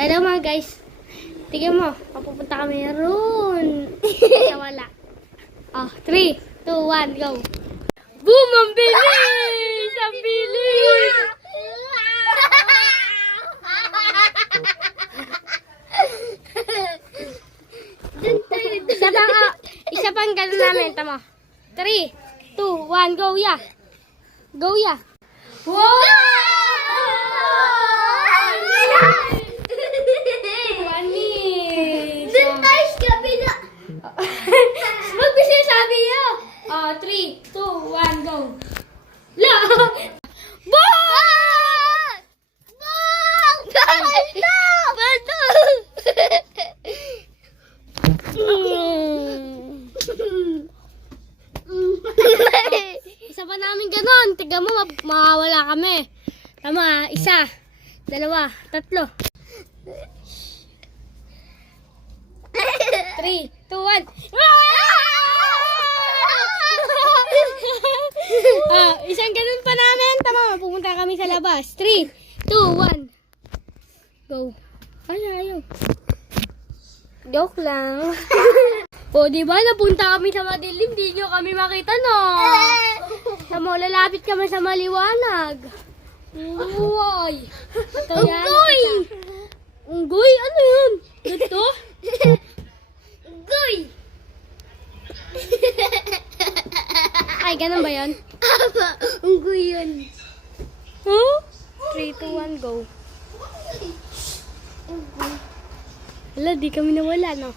Hello mga guys. Tingnan mo, papupunta kami roon. Sa wala. 3, 2, 1, go. Boom! Ang bilis! Ang bilis! Isa pang gano'n namin. Tama. 3, 2, 1, go ya! Go ya! Wow! Magbisay sabi niyo. 3, 2, 1, go. La! Bang! Bang! Bato! Isa pa namin ganon. Tignan mo, mawawala kami. Tama, 1, 2, 3. 3, 2, 1. Isang ganun pa namin. Tama, pupunta kami sa labas. 3, 2, 1. Go. Ayaw. Joke lang. O, diba? Napunta kami sa madilim. Di nyo kami makita, no? Tama, lalapit kami sa maliwanag. Uy. Unggoy! Unggoy? Ano yun? Ito? Unggoy! Ay, ganun ba yun? Unggoy yun. Huh? 3, 2, 1, go. Wala, di kami nawala, no?